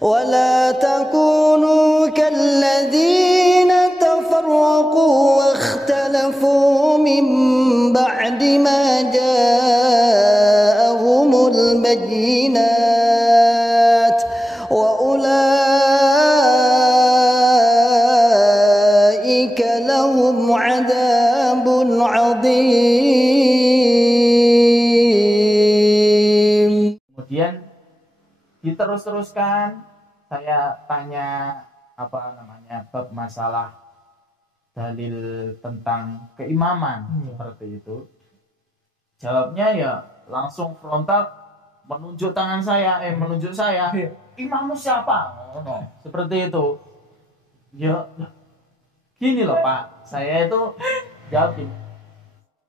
ولا تكونوا كالذين تفرقوا واختلفوا من بعد ما جاءهم البينات وأولئك لهم عذاب عظيم. Kemudian diterus-teruskan, saya tanya bab masalah dalil tentang keimaman seperti itu. Jawabnya ya langsung frontal menunjuk saya. Imammu siapa? Seperti itu. Ya gini loh Pak, saya itu jawab gini.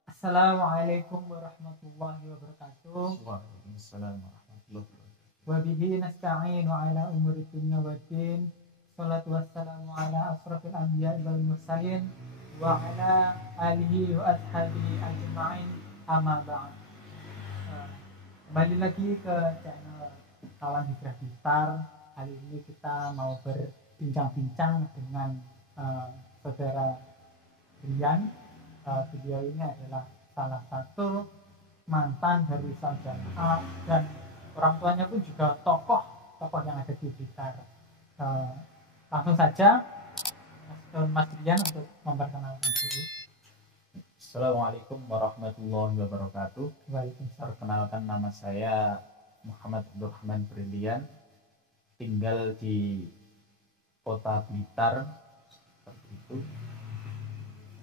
Assalamualaikum warahmatullahi wabarakatuh. Waalaikumsalam warahmatullahi wabarakatuh. Wabihi nasta'inu ala umuri dunya waddin. Salatu wassalamu ala asrafil anbiya wal mursalin wa ala alihi wa ashabihi ajma'in, amma ba'd. Kembali lagi ke channel Kawan Hijrah Blitar. Kali ini kita mau berbincang-bincang dengan saudara Rian. Beliau ini adalah salah satu mantan dari Islam Jamaah dan orang tuanya pun juga tokoh yang ada di Blitar. Langsung saja Mas Rian untuk memperkenalkan diri. Assalamualaikum warahmatullahi wabarakatuh. Waalaikumsalam. Perkenalkan, nama saya Muhammad Abdurrahman Brilian, tinggal di kota Blitar seperti itu.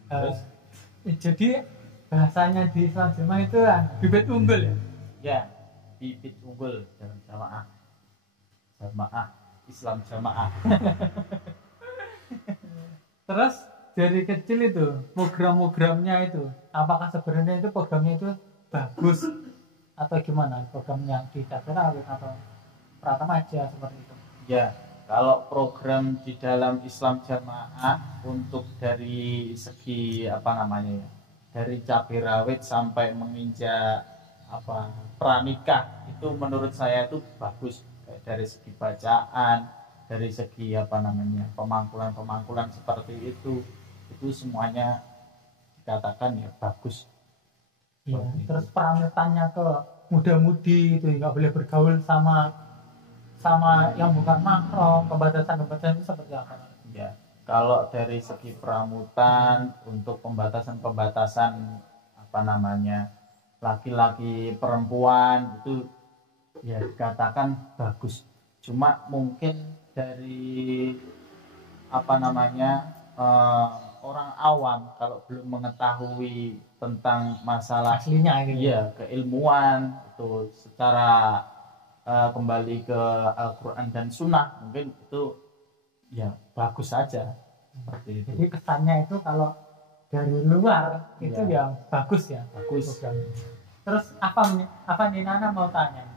Terus Jadi bahasanya di Islam Jamaah itu bibit unggul ya? ya, bibit unggul dalam jamaah Islam Jamaah. Terus dari kecil itu program-programnya itu, apakah sebenarnya itu programnya itu bagus atau gimana? Program yang di Caterawit atau Pratama aja seperti itu? Ya, kalau program di dalam Islam Jamaah untuk dari segi dari cabai rawit sampai menginjak pranikah, itu menurut saya itu bagus. Dari segi bacaan, dari segi pemangkulan seperti itu semuanya dikatakan ya bagus. Iya. Terus perametannya ke muda-mudi itu nggak boleh bergaul sama yang bukan mahram, pembatasan itu seperti apa? Ya, kalau dari segi peramutan untuk pembatasan laki-laki perempuan itu ya dikatakan bagus. Cuma mungkin dari orang awam kalau belum mengetahui tentang masalah aslinya gitu. Iya, keilmuan itu secara kembali ke Al-Quran dan Sunnah, mungkin itu ya bagus saja seperti itu. Jadi kesannya itu kalau dari luar itu ya bagus ya. Bagus. Terus apa nih Nana mau tanya,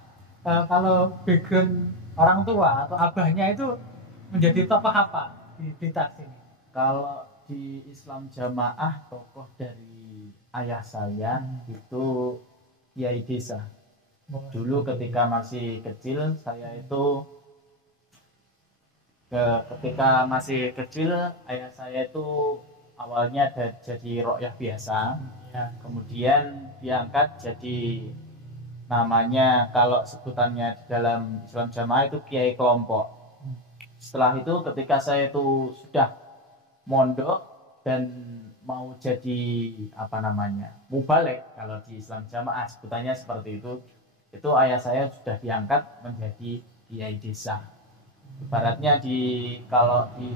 kalau background orang tua atau abahnya itu menjadi tokoh apa di Blitar sini? Kalau di Islam Jamaah, tokoh dari ayah saya itu Kiai Desa. Dulu ketika masih kecil, ayah saya itu awalnya jadi rokyah biasa, kemudian diangkat jadi namanya, kalau sebutannya di dalam Islam Jamaah itu Kiai Kelompok. Setelah itu ketika saya itu sudah mondok dan mau jadi mubalek, kalau di Islam Jamaah sebutannya seperti itu ayah saya sudah diangkat menjadi kiai desa. Ibaratnya kalau di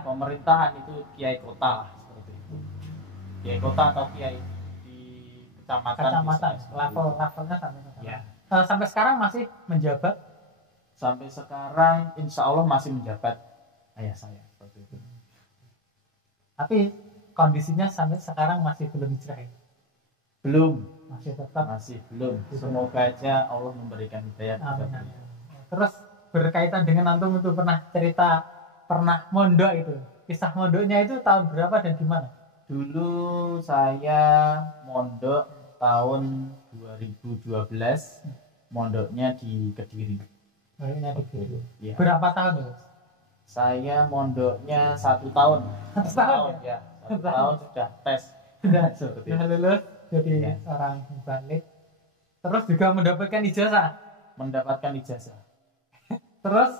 pemerintahan itu kiai kota seperti itu. Kiai kota atau kiai di kecamatan levelnya sampai sekarang. Ya. Sampai sekarang masih menjabat? Sampai sekarang insya Allah masih menjabat ayah saya seperti itu. Tapi kondisinya sampai sekarang masih belum hijrah ya? Belum. Masih belum. Semoga aja Allah memberikan hidayah. Terus berkaitan dengan antum itu pernah mondok itu. Kisah mondoknya itu tahun berapa dan di mana? Dulu saya mondok tahun 2012, mondoknya di Kediri. Kayaknya gitu. Ya. Berapa tahun itu? Saya mondoknya 1 tahun. 1 tahun Ya. 1 tahun sudah tes. Sudah Seperti sudah itu. lulus jadi Ya. seorang mubalik. Terus juga mendapatkan ijazah. Mendapatkan ijazah. Terus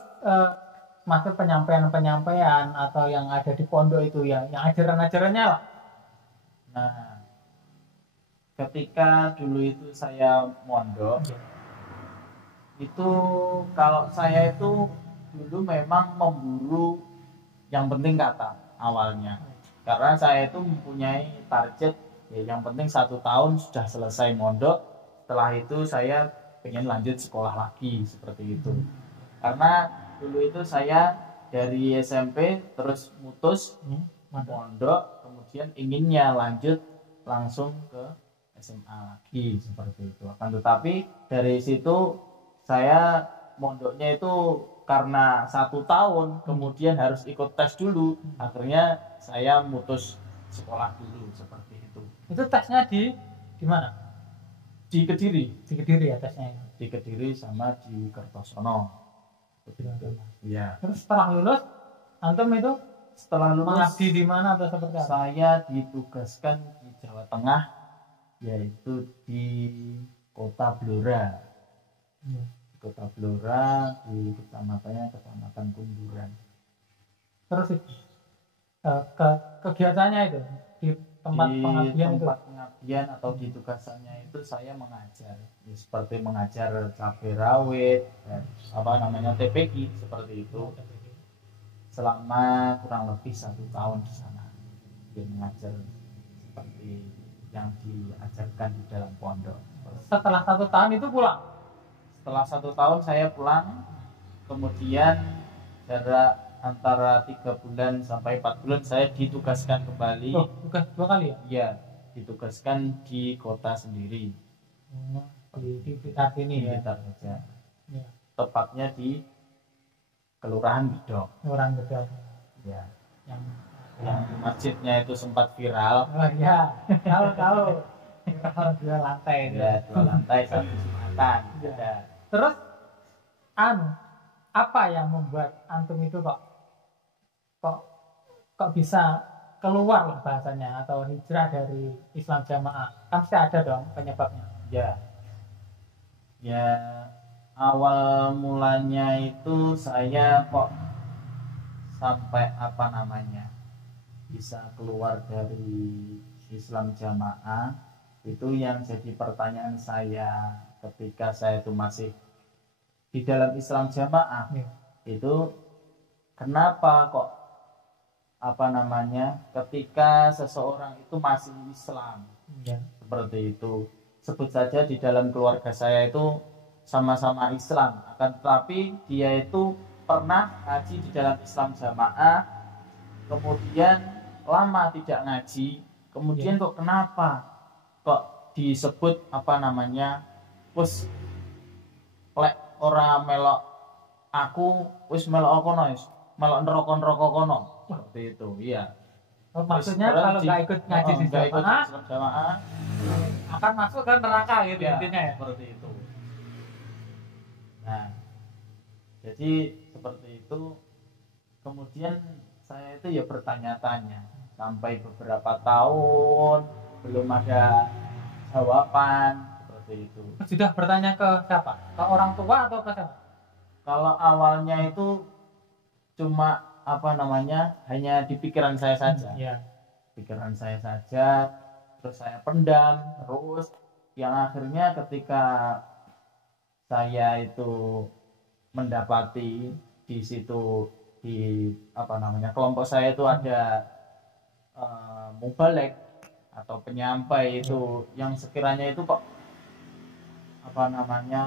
masuk penyampaian atau yang ada di pondok itu ya, yang ajaran-ajarannya lah. Nah, ketika dulu itu saya mondok, itu kalau saya itu dulu memang memburu yang penting kata awalnya, karena saya itu mempunyai target ya, yang penting 1 tahun sudah selesai mondok, setelah itu saya pengen lanjut sekolah lagi seperti itu. Karena dulu itu saya dari SMP terus mutus mondok, kemudian inginnya lanjut langsung ke SMA lagi seperti itu. Akan tetapi dari situ saya mondoknya itu karena 1 tahun, kemudian harus ikut tes dulu. Akhirnya saya mutus sekolah dulu seperti itu. Itu tesnya di mana? Di Kediri, Di Kediri ya tesnya itu. di Kediri sama di Kertosono. Iya. Terus setelah lulus, antum itu Setelah lulus mengabdi di mana atau seperti apa? saya ditugaskan di Jawa Tengah, yaitu di Kota Blora. Iya. Di Kota Blora, di Kecamatan Kumburan. Terus itu kegiatannya itu di tempat Di pengabdian itu. tempat pengabdian atau di tugasannya itu saya mengajar, ya, seperti mengajar cabai rawit, dan TPQ seperti itu. Selama kurang lebih 1 tahun di sana, dia mengajar seperti yang diajarkan di dalam pondok. Setelah 1 tahun itu pulang. Setelah 1 tahun saya pulang, kemudian jarak antara 3 bulan sampai 4 bulan saya ditugaskan kembali. Oh, tugas 2 kali ya? Iya, ditugaskan di kota sendiri, Di sekitar di sini ya. Blitar saja. Ya. Tepatnya di Kelurahan Bidok. Orang beda Ya, yang yang masjidnya itu sempat viral. oh ya, tahu. Kalau 2 lantai itu. Ya, 2 lantai 1 jumatan. Ya. Ada. Terus apa yang membuat antum itu kok bisa keluar lah bahasanya atau hijrah dari Islam Jamaah? Kan pasti ada dong penyebabnya. Ya, awal mulanya itu saya kok sampai bisa keluar dari Islam Jamaah, itu yang jadi pertanyaan saya ketika saya itu masih di dalam Islam Jamaah. Ya. Itu kenapa kok ketika seseorang itu masih Islam Ya. seperti itu, sebut saja di dalam keluarga saya itu sama-sama Islam, akan tetapi dia itu pernah ngaji di dalam Islam Jamaah, kemudian lama tidak ngaji, kemudian kok kenapa kok disebut wis lek ora melok aku wis melok kono, melok neraka kono, seperti itu. Iya. Oh, maksudnya Wis kalau berhenti. nggak ikut ngaji di Nggak ikut Jamaah Islam Jamaah, akan masuk ke neraka gitu ya, intinya ya. seperti itu. Nah, jadi seperti itu. Kemudian saya itu ya bertanya-tanya sampai beberapa tahun belum ada jawaban seperti itu. Sudah bertanya ke siapa? Ke orang tua atau ke siapa? Kalau awalnya itu cuma hanya di pikiran saya saja. Iya. Pikiran saya saja, terus saya pendam, terus yang akhirnya ketika saya itu mendapati di situ kelompok saya itu ada mubalek atau penyampai itu yang sekiranya itu kok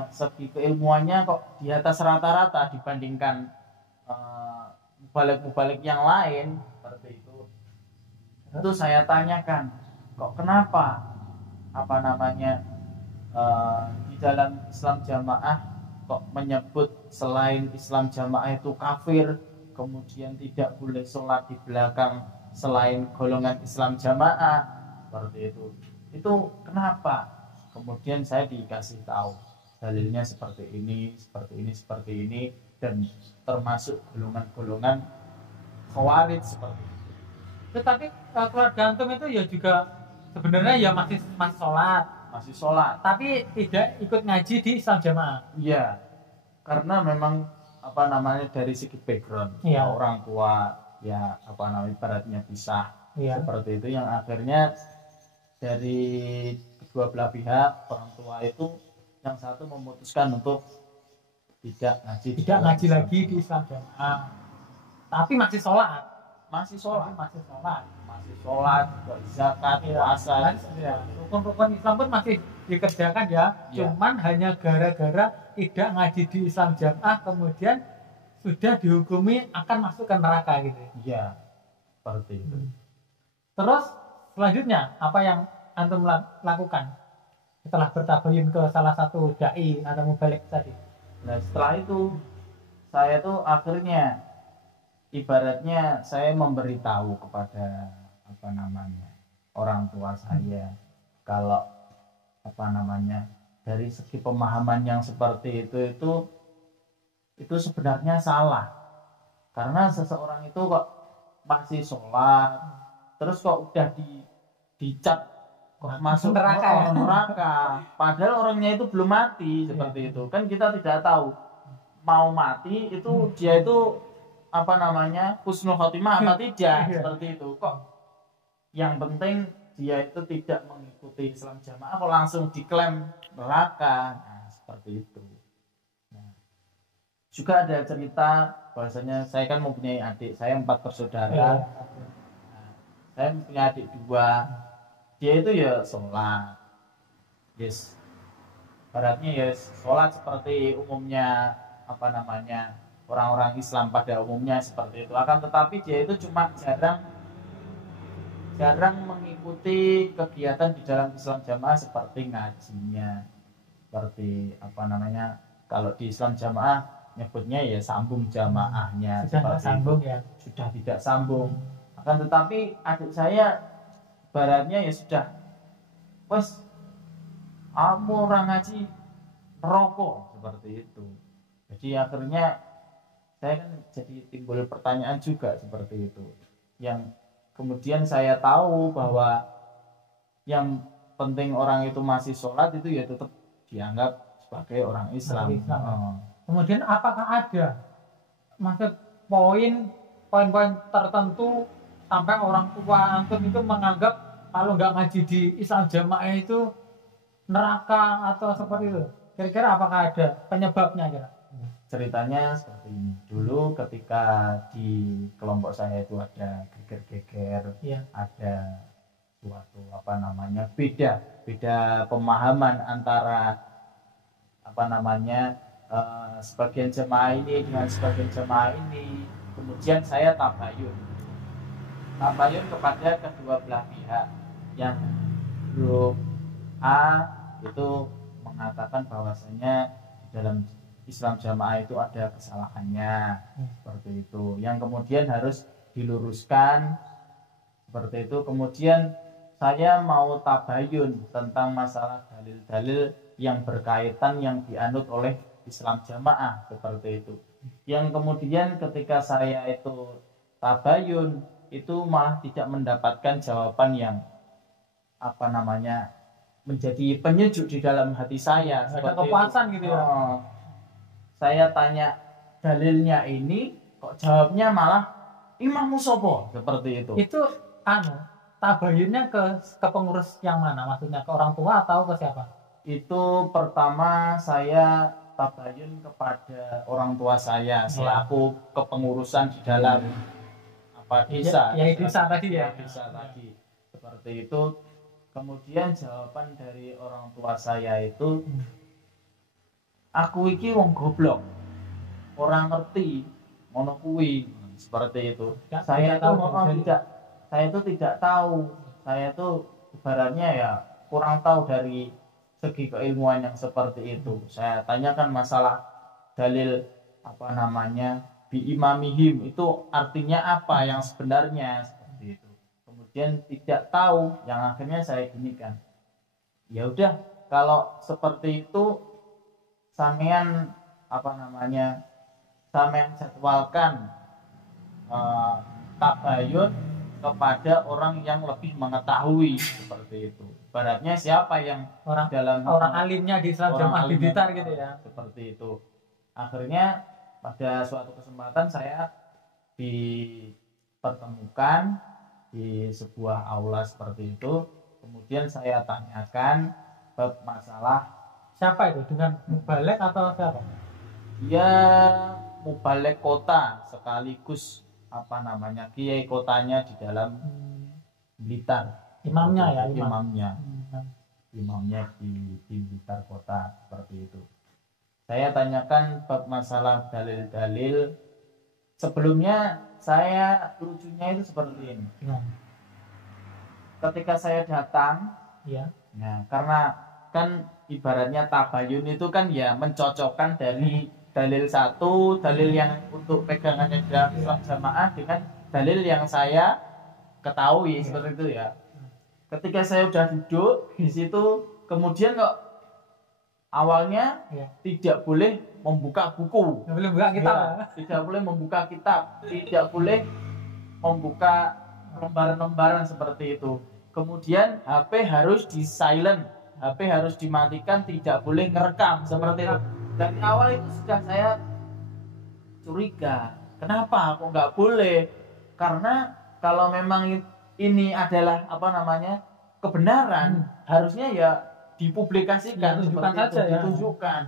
segi keilmuannya kok di atas rata-rata dibandingkan mubalek-mubalek yang lain seperti itu. Itu saya tanyakan, kok kenapa di dalam Islam Jamaah kok menyebut selain Islam Jamaah itu kafir, kemudian tidak boleh sholat di belakang selain golongan Islam Jamaah seperti itu kenapa? Kemudian saya dikasih tahu dalilnya seperti ini, dan termasuk golongan-golongan khawarij seperti itu. Tetapi keluarga antum itu ya juga sebenarnya ya masih Masih sholat. tapi tidak ikut ngaji di Islam Jamaah. Iya, karena memang dari segi background, Iya. orang tua ya ibaratnya pisah, Iya. seperti itu, yang akhirnya dari kedua belah pihak, orang tua itu yang satu memutuskan untuk tidak ngaji lagi di Islam Jamaah, tapi masih sholat. masih sholat, zakat, Iya. puasa. Ya. Rukun-rukun Islam pun masih dikerjakan ya, Iya. cuman hanya gara-gara tidak ngaji di Islam Jamaah kemudian sudah dihukumi akan masuk ke neraka gitu. Iya, seperti itu. Terus selanjutnya apa yang antum lakukan setelah bertabayun ke salah satu dai atau mubalik tadi? Nah, setelah itu saya tuh akhirnya ibaratnya saya memberitahu kepada orang tua saya kalau dari segi pemahaman yang seperti itu sebenarnya salah, karena seseorang itu kok masih sholat terus kok udah dicap kok masuk neraka, padahal orangnya itu belum mati seperti itu. Kan kita tidak tahu mau mati itu dia itu husnul khotimah atau tidak, seperti itu. Kok yang penting dia itu tidak mengikuti Islam Jamaah kok langsung diklaim neraka. Nah, seperti itu. Nah, juga ada cerita bahwasanya saya kan mempunyai adik, saya 4 bersaudara. Nah, saya punya adik 2, dia itu ya sholat, baratnya ya sholat seperti umumnya orang-orang Islam pada umumnya seperti itu. Akan tetapi dia itu cuma jarang mengikuti kegiatan di dalam Islam Jamaah seperti ngajinya, seperti kalau di Islam Jamaah nyebutnya ya sambung jamaahnya, sudah sambung ya, sudah tidak sambung. Akan tetapi adik saya baratnya ya sudah kamu orang ngaji rokok, seperti itu. Jadi akhirnya saya kan jadi timbul pertanyaan juga seperti itu, yang kemudian saya tahu bahwa yang penting orang itu masih sholat itu ya tetap dianggap sebagai orang Islam. Kemudian apakah ada poin-poin tertentu sampai orang tua antum itu menganggap kalau nggak ngaji di Islam Jamaah itu neraka atau seperti itu? Kira-kira apakah ada penyebabnya kira? Ceritanya seperti ini. Dulu ketika di kelompok saya itu ada geger-geger, ada suatu beda pemahaman antara sebagian jemaah ini dengan sebagian jemaah ini. Kemudian saya tabayun kepada kedua belah pihak. Yang grup A itu mengatakan bahwasanya di dalam Islam Jamaah itu ada kesalahannya, seperti itu, yang kemudian harus diluruskan, seperti itu. Kemudian saya mau tabayun tentang masalah dalil-dalil yang berkaitan yang dianut oleh Islam Jamaah, seperti itu. Yang kemudian ketika saya itu tabayun itu malah tidak mendapatkan jawaban yang menjadi penyejuk di dalam hati saya. Ada kepuasan gitu ya. Saya tanya dalilnya ini, kok jawabnya malah Imam Musopo, seperti itu. Itu tabayunnya ke pengurus yang mana? Maksudnya ke orang tua atau ke siapa? Itu pertama saya tabayun kepada orang tua saya selaku kepengurusan di dalam desa. Desa tadi ya. Desa tadi. Seperti itu. Kemudian jawaban dari orang tua saya itu, aku iki wong goblok, orang ngerti ngono kuwi, seperti itu. Saya itu tidak tahu. Saya itu ibaratnya ya kurang tahu dari segi keilmuan yang seperti itu. Saya tanyakan masalah dalil bi imamihim itu artinya apa yang sebenarnya, seperti itu. Kemudian tidak tahu, yang akhirnya saya ginikan. Ya udah, kalau seperti itu sampean sampean jadwalkan tabayun kepada orang yang lebih mengetahui seperti itu. Ibaratnya siapa yang orang alimnya di Islam Jamaah di Blitar gitu ya. Seperti itu. Akhirnya pada suatu kesempatan saya dipertemukan di sebuah aula seperti itu. Kemudian saya tanyakan bab masalah siapa itu, dengan mubalek atau siapa? Dia mubalek kota sekaligus kiai kotanya di dalam Blitar. Imamnya ya, imamnya di Blitar kota seperti itu. Saya tanyakan bab masalah dalil-dalil. Sebelumnya saya lucunya itu seperti ini. Ketika saya datang, nah karena kan ibaratnya tabayun itu kan ya mencocokkan dari dalil satu, dalil yang untuk pegangannya dalam Islam Jamaah dengan dalil yang saya ketahui seperti itu ya. Ketika saya udah duduk di situ, kemudian kok awalnya tidak boleh membuka buku, tidak boleh membuka kitab, tidak boleh membuka kitab, tidak boleh membuka lembaran-lembaran seperti itu. Kemudian HP harus di silent, HP harus dimatikan, tidak boleh ngerekam seperti itu. Dari awal itu sudah saya curiga, kenapa kok nggak boleh? Karena kalau memang ini adalah kebenaran, harusnya ya dipublikasikan, ditunjukkan seperti saja itu, ya. ditunjukkan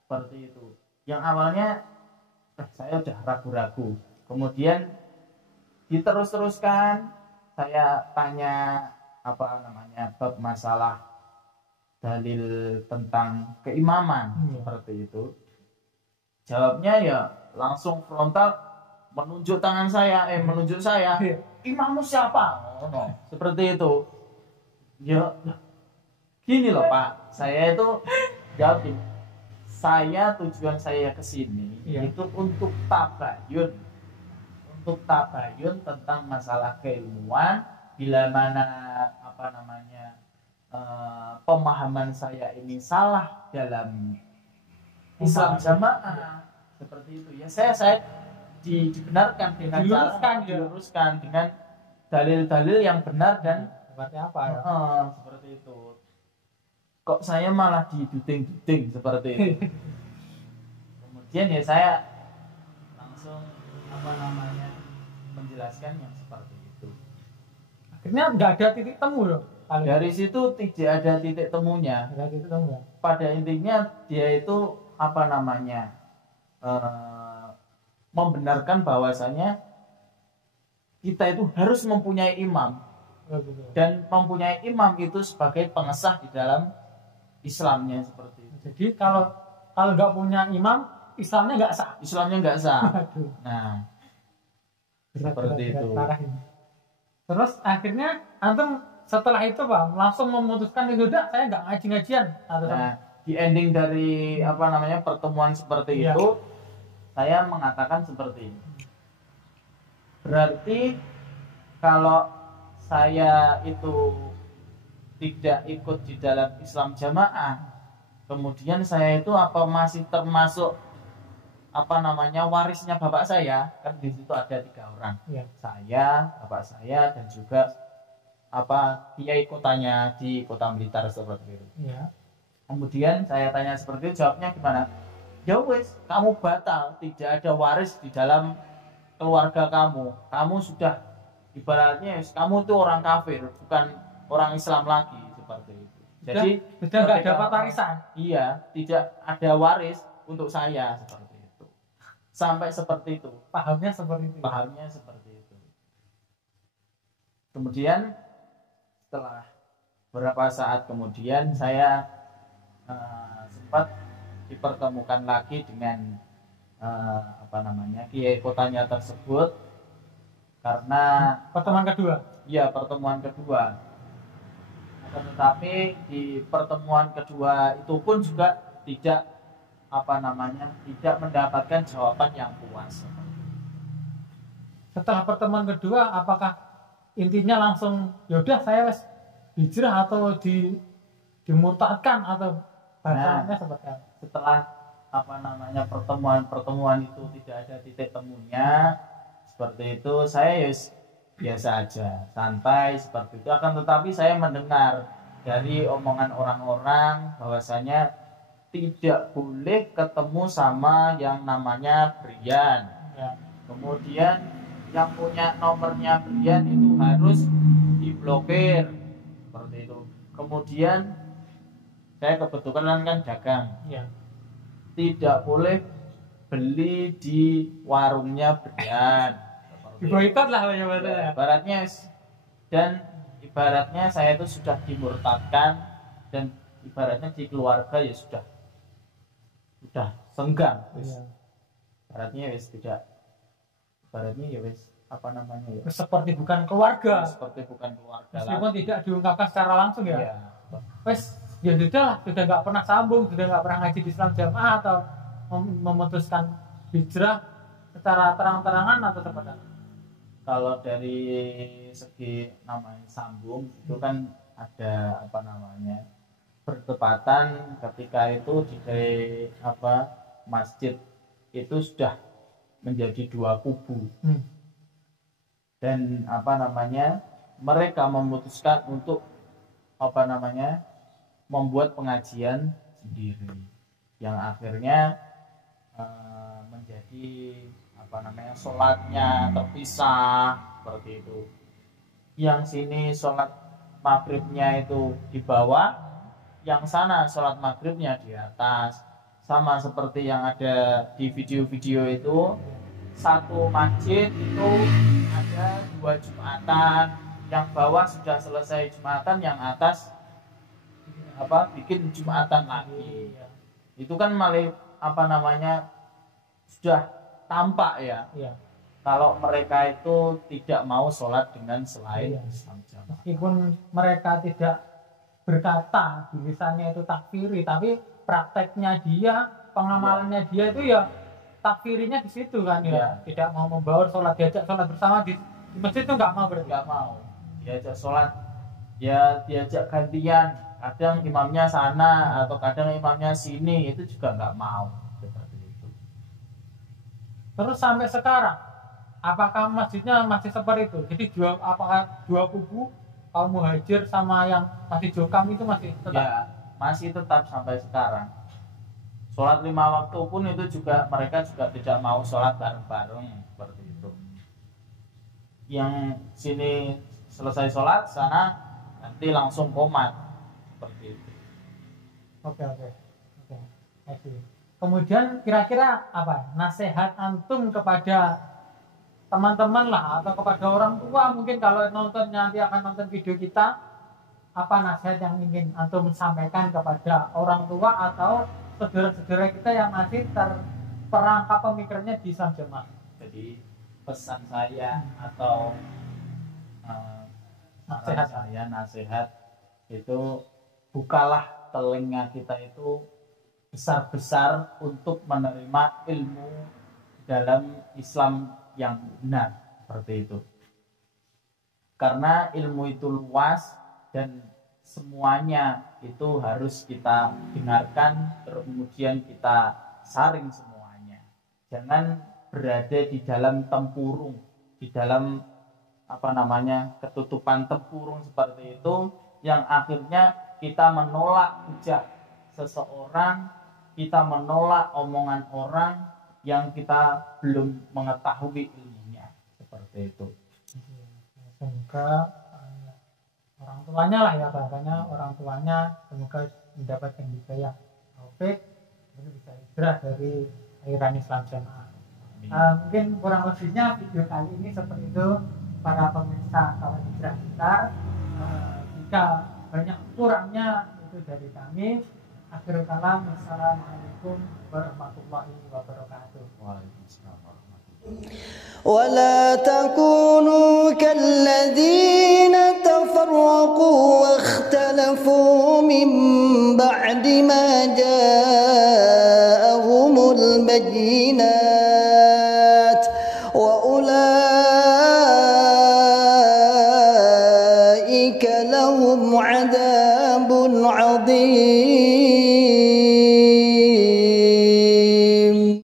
seperti itu. Yang awalnya saya udah ragu-ragu, kemudian diterus-teruskan, saya tanya bab masalah dalil tentang keimaman seperti itu. Jawabnya ya langsung frontal menunjuk tangan saya, menunjuk saya. Imammu siapa? Seperti itu. Ya gini loh Pak, saya itu jawab gini. Tujuan saya ke sini itu untuk tabayun tentang masalah keilmuan. Bila mana pemahaman saya ini salah dalam Islam Jamaah seperti itu ya, saya dibenarkan dengan diluruskan dengan dalil-dalil yang benar dan seperti apa ya? Seperti itu. Kok saya malah diduding-duding seperti itu. Kemudian ya saya langsung menjelaskan yang seperti itu. Akhirnya nggak ada titik temu loh. Dari situ tidak ada titik temunya. Pada intinya dia itu membenarkan bahwasanya kita itu harus mempunyai imam, dan mempunyai imam itu sebagai pengesah di dalam Islamnya seperti itu. Jadi kalau nggak punya imam, Islamnya nggak sah. Nah, seperti itu. Terus akhirnya antum setelah itu Pak langsung memutuskan udah saya nggak ngaji-ngajian. Nah, di ending dari pertemuan seperti itu, saya mengatakan seperti ini. Berarti kalau saya itu tidak ikut di dalam Islam Jamaah, kemudian saya itu masih termasuk warisnya bapak saya? Kan di situ ada 3 orang. Saya, bapak saya, dan juga kiai kotanya di Kota Blitar seperti itu. Kemudian saya tanya seperti itu, jawabnya gimana? Ya wes, kamu batal, tidak ada waris di dalam keluarga kamu. Kamu sudah ibaratnya kamu tuh orang kafir, bukan orang Islam lagi seperti itu. Jadi sudah nggak dapat warisan. Iya, tidak ada waris untuk saya seperti itu. Sampai seperti itu. Pahamnya seperti itu. Kemudian setelah beberapa saat kemudian saya sempat dipertemukan lagi dengan kiai kotanya tersebut, karena pertemuan kedua. Iya, pertemuan kedua. Tetapi di pertemuan kedua itu pun juga tidak tidak mendapatkan jawaban yang puas. Setelah pertemuan kedua, apakah intinya langsung yaudah saya hijrah atau dimurtadkan atau bahasanya seperti apa? Setelah pertemuan itu tidak ada titik temunya seperti itu, saya biasa aja, santai seperti itu. Akan tetapi saya mendengar dari omongan orang-orang bahwasanya tidak boleh ketemu sama yang namanya Brian. Ya. Kemudian yang punya nomornya Brian itu harus diblokir seperti itu. Kemudian saya kebetulan kan dagang. Ya. Tidak boleh beli di warungnya Brian. Diboikot lah Ya, ya. ibaratnya saya itu sudah dimurtadkan, dan ibaratnya di keluarga ya sudah senggang. Iya. Ibaratnya wis tidak, ibaratnya ya wis Seperti bukan keluarga. Seperti bukan keluarga. Meskipun tidak diungkapkan secara langsung ya. Iya. Wes ya sudah lah, sudah nggak pernah sambung, sudah nggak pernah ngaji di Islam Jamaah atau memutuskan hijrah secara terang-terangan atau seperti apa? Kalau dari segi namanya sambung itu kan ada bertepatan ketika itu di masjid itu sudah menjadi dua kubu. Dan mereka memutuskan untuk membuat pengajian sendiri yang akhirnya menjadi sholatnya terpisah seperti itu. Yang sini sholat maghribnya itu di bawah, yang sana sholat maghribnya di atas. Sama seperti yang ada di video-video itu, satu masjid itu ada 2 Jumatan, yang bawah sudah selesai Jumatan, yang atas bikin Jumatan lagi. Itu kan malah sudah tampak ya. Iya. Kalau mereka itu tidak mau sholat dengan selain Islam Jamaah. Meskipun mereka tidak berkata tulisannya itu takfiri, tapi prakteknya dia, pengamalannya dia itu ya takfirinya di situ kan ya. Tidak mau membaur sholat, diajak sholat bersama di masjid itu nggak mau, berarti nggak mau. Diajak sholat, ya diajak gantian. Kadang imamnya sana atau kadang imamnya sini, itu juga nggak mau seperti itu. Terus sampai sekarang, apakah masjidnya masih seperti itu? Jadi apakah dua kubu kaum muhajir sama yang masih jokam itu masih tetap? Ya, masih tetap sampai sekarang. Sholat 5 waktu pun itu juga mereka juga tidak mau sholat bareng-bareng seperti itu. Yang sini selesai sholat, sana nanti langsung komat seperti itu. Oke. Kemudian kira-kira apa nasihat antum kepada teman-teman lah atau kepada orang tua, mungkin kalau nanti akan nonton video kita, apa nasihat yang ingin antum sampaikan kepada orang tua atau saudara-saudara kita yang masih terperangkap pemikirannya di Islam Jamaah? Jadi pesan saya atau nasihat itu, bukalah telinga kita itu besar-besar untuk menerima ilmu dalam Islam yang benar seperti itu. Karena ilmu itu luas dan semuanya itu harus kita dengarkan, kemudian kita saring semuanya. Jangan berada di dalam tempurung, di dalam ketutupan tempurung seperti itu, yang akhirnya kita menolak hujah seseorang, kita menolak omongan orang yang kita belum mengetahui ilmunya seperti itu. Semoga orang tuanya lah ya, bahkannya orang tuanya semoga mendapatkan hidayah taufik, bisa hijrah dari aliran Islam Jamaah. Mungkin kurang lebihnya video kali ini seperti itu para pemirsa kawan hijrah kita. Jika banyak kurangnya itu dari kami. Akhirul kalam, wassalamualaikum warahmatullahi wabarakatuh. Waalaikumsalam warahmatullahi wabarakatuh. ولا تكونوا كالذين تفرقوا واختلفوا من بعد ما جاءهم البينات